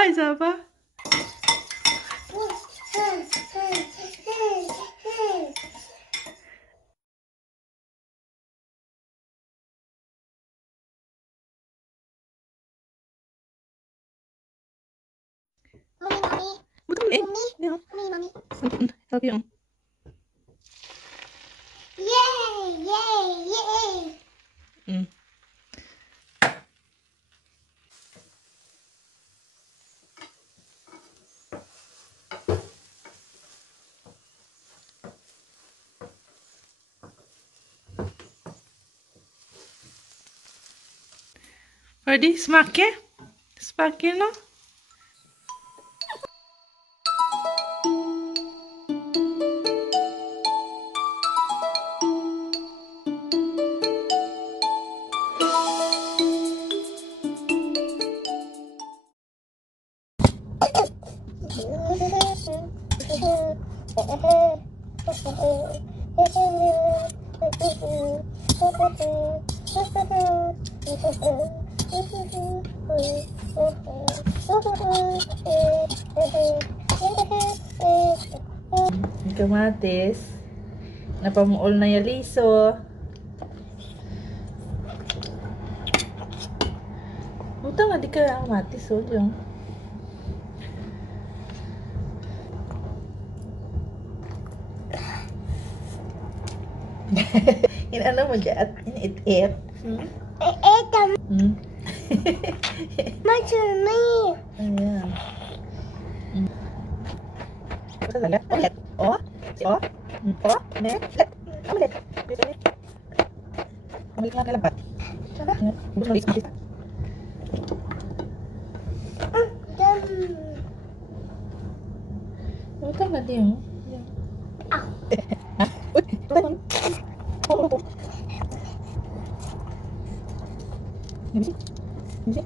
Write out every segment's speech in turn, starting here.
Isa pa. Betul eh? Ya. Tapi yang. Yay! Yay! Yay! Ready? Smaker? Smaker no? Kamatis. Napamuol na yaliso. Utang nga di ka kamatis o yung. Inano mo dyan? Init-it? Etam. Macam Ayan. Apa lagi? Omelette. Oh, si oh. Oh, omelette. Omelette. Omelette nga kalabat. Bubos mo rin. Ito na din. Ah. Ha? Uy, ito na. Oh. Nabisi? Nabisi?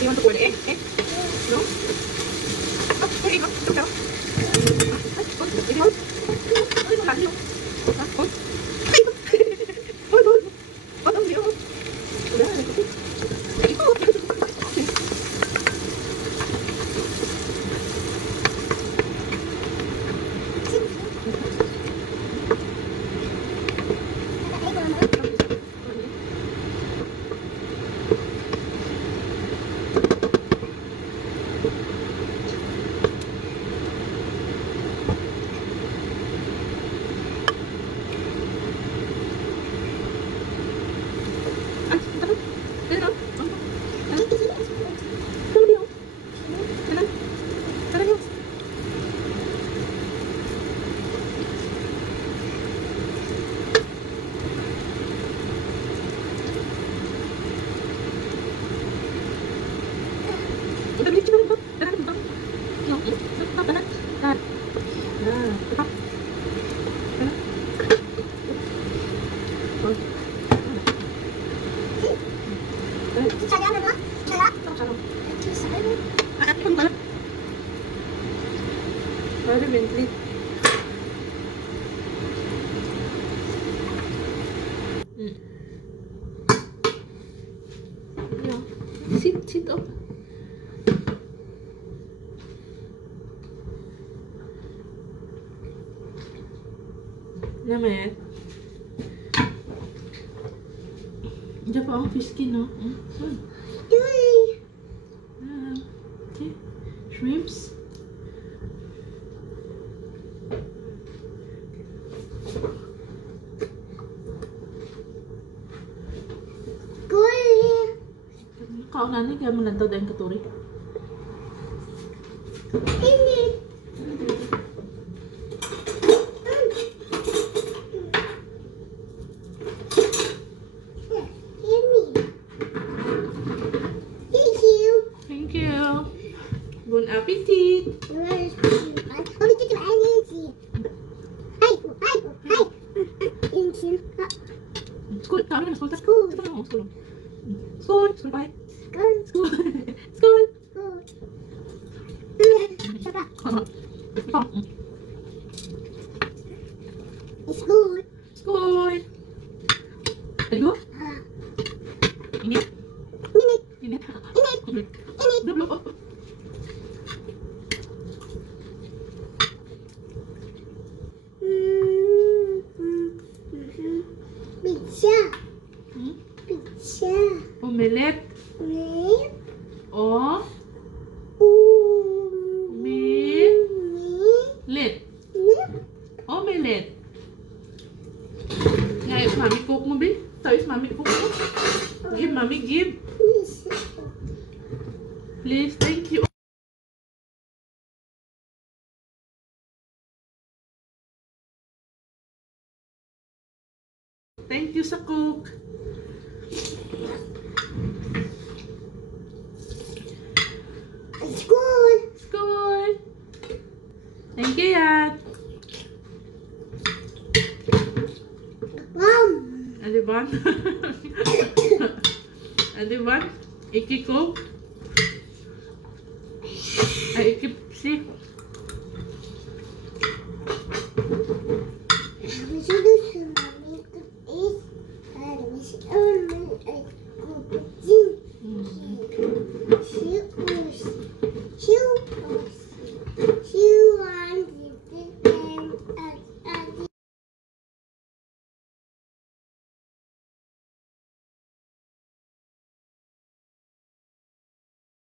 You want to pour the egg? Egg? No? Oh, there you go. Look out. Naman. Diyan pa ang fish skin, no? Okay. Shrimps. Kaunan ni kaya malantaw dahil katuri. Thank you. Bon appetit. School, kami na school. School. School. School. School. Bye. School. School. School. School. Ayo. Ini. Ini. Dulu. Pizza. Pizza. Omelette. O. Omelette. Omelette. Yeah, if mommy cook mo, babe. Tapos mommy cook mo. Give, mommy, give. Please, thank you. Thank you sa cook. School. School. Thank you, Yat. Mom. Aliban. Aliban. Iki cook. Ay, iki si.